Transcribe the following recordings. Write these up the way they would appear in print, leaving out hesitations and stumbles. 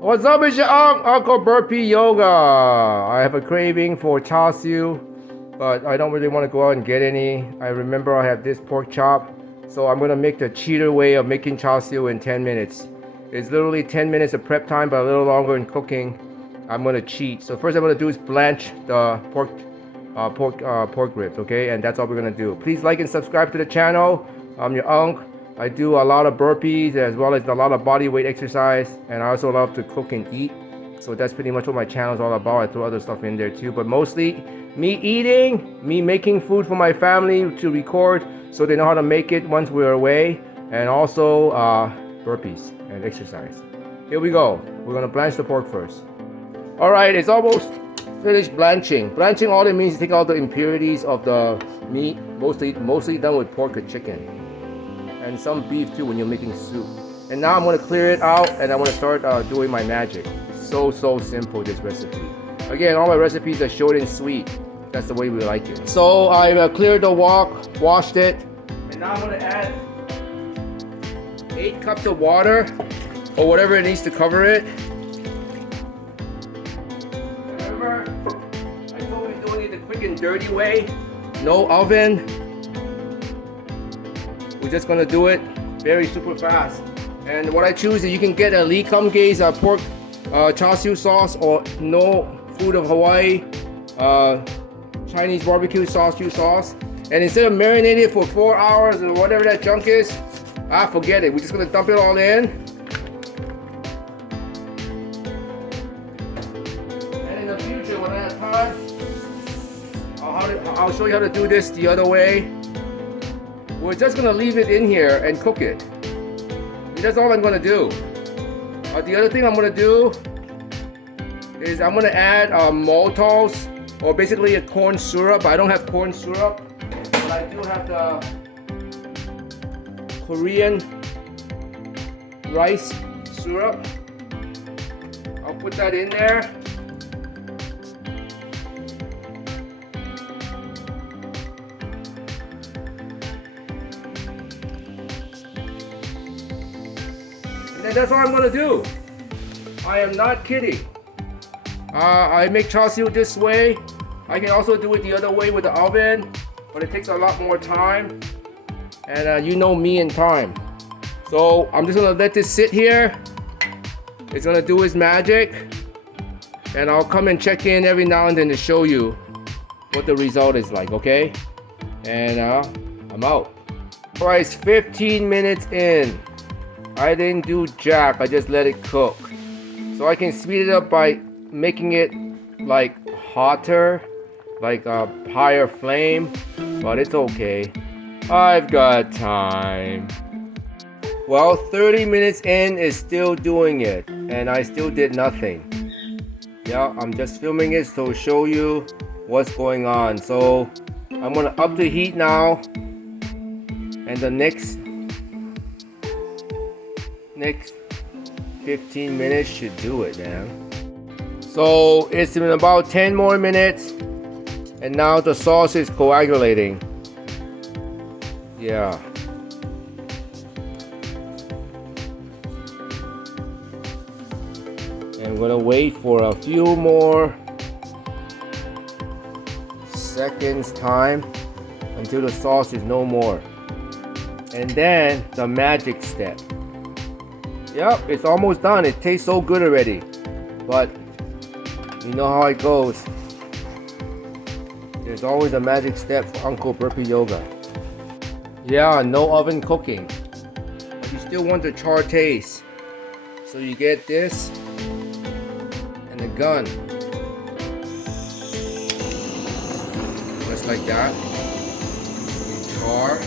What's up, it's your Uncle Burpee Yoga. I have a craving for Charsiu, but I don't really want to go out and get any. I remember I have this pork chop, so I'm going to make the cheater way of making Charsiu in 10 minutes. It's literally 10 minutes of prep time, but a little longer in cooking. I'm going to cheat. So first I'm going to do is blanch the pork ribs, okay? And that's all we're going to do. Please like and subscribe to the channel. I'm your Unc. I do a lot of burpees as well as a lot of body weight exercise, and I also love to cook and eat. So that's pretty much what my channel is all about. I throw other stuff in there too, but mostly me eating, me making food for my family to record so they know how to make it once we're away, and also burpees and exercise. Here we go. We're gonna blanch the pork first. All right, it's almost finished blanching. Blanching, all it means is take out the impurities of the meat, mostly done with pork or chicken. And some beef too when you're making soup. And now I'm going to clear it out and I'm going to start doing my magic. It's so simple, this recipe. Again, all my recipes are short and sweet. That's the way we like it. So I've cleared the wok, washed it, and now I'm going to add 8 cups of water or whatever it needs to cover it. Remember, I told you doing it the quick and dirty way. No oven. We're just gonna do it very super fast. And what I choose is you can get a Lee Kum Gae's pork Charsiu sauce or No Food of Hawaii Chinese barbecue Charsiu sauce. And instead of marinating it for 4 hours or whatever that junk is, forget it. We're just gonna dump it all in. And in the future, when I have time, I'll show you how to do this the other way. We're just gonna leave it in here and cook it. That's all I'm gonna do. The other thing I'm gonna do is I'm gonna add maltose, or basically a corn syrup. I don't have corn syrup, but I do have the Korean rice syrup. I'll put that in there. And that's all I'm gonna do. I am not kidding. I make Charsiu this way. I can also do it the other way with the oven, but it takes a lot more time. And you know me and time. So I'm just gonna let this sit here. It's gonna do its magic. And I'll come and check in every now and then to show you what the result is like, okay? And I'm out. All right, it's 15 minutes in. I didn't do jack, I just let it cook. So I can speed it up by making it like hotter, like a higher flame, but it's okay. I've got time. Well, 30 minutes in is still doing it, and I still did nothing. Yeah, I'm just filming it to show you what's going on. So I'm gonna up the heat now, and the next 15 minutes should do it, man. So it's been about 10 more minutes, and now the sauce is coagulating. Yeah. And I'm gonna wait for a few more seconds time until the sauce is no more. And then the magic step. Yep, it's almost done. It tastes so good already. But you know how it goes. There's always a magic step for Uncle Burpee Yoga. Yeah, no oven cooking. But you still want the char taste. So you get this and a gun. Just like that. Char.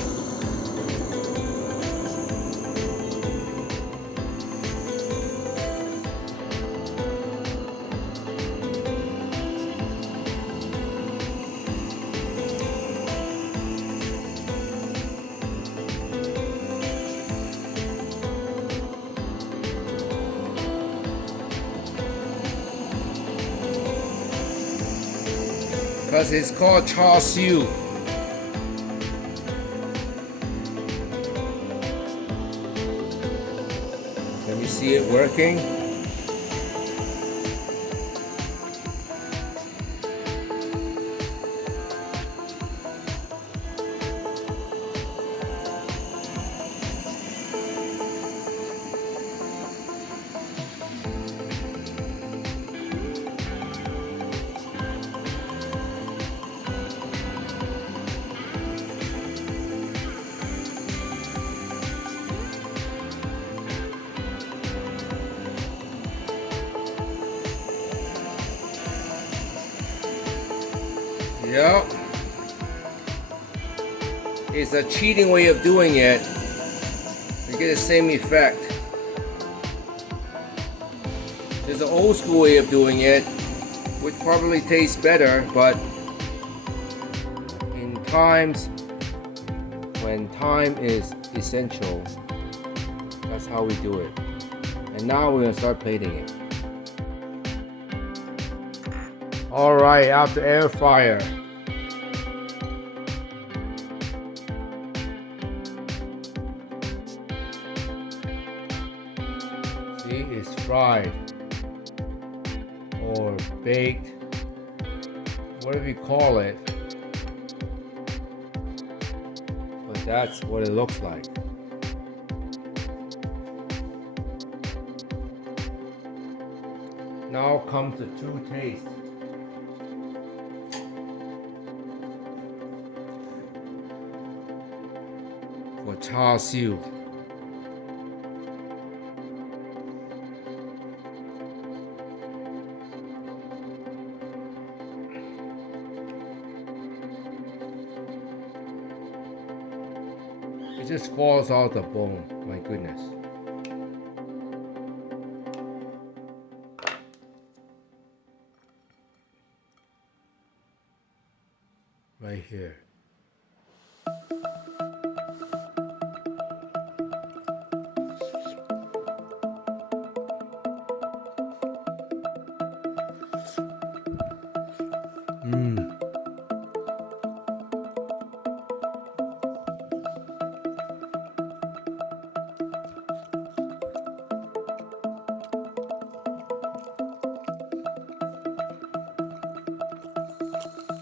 Because it's called Charsiu. Let me see it working. Yeah. It's a cheating way of doing it. You get the same effect. There's an old school way of doing it, which probably tastes better, but in times when time is essential, that's how we do it. And now we're gonna start plating it. Alright, out the air fryer. See, it's fried or baked, whatever you call it. But that's what it looks like. Now comes the true taste. For Charsiu. It just falls out the bone, my goodness. Right here.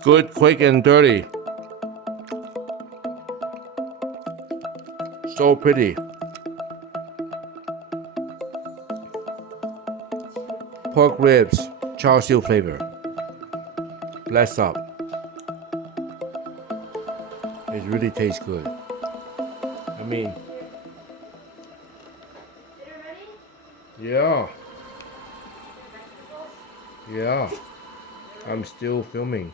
Good, quick, and dirty. So pretty. Pork ribs, Charsiu flavor. Bless up. It really tastes good. I mean, yeah. Yeah. I'm still filming.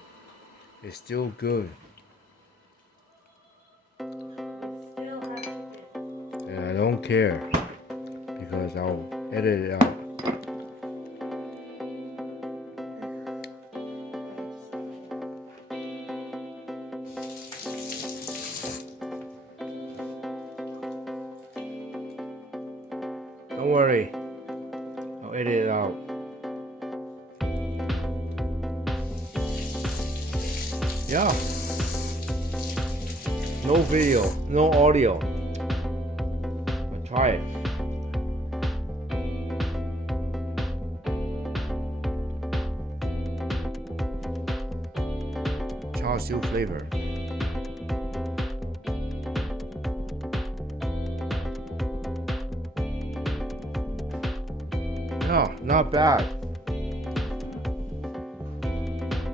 It's still good. And I don't care because I'll edit it out. Don't worry, I'll edit it out. Yeah. No video, no audio. But try it. Charsiu flavor. No, not bad.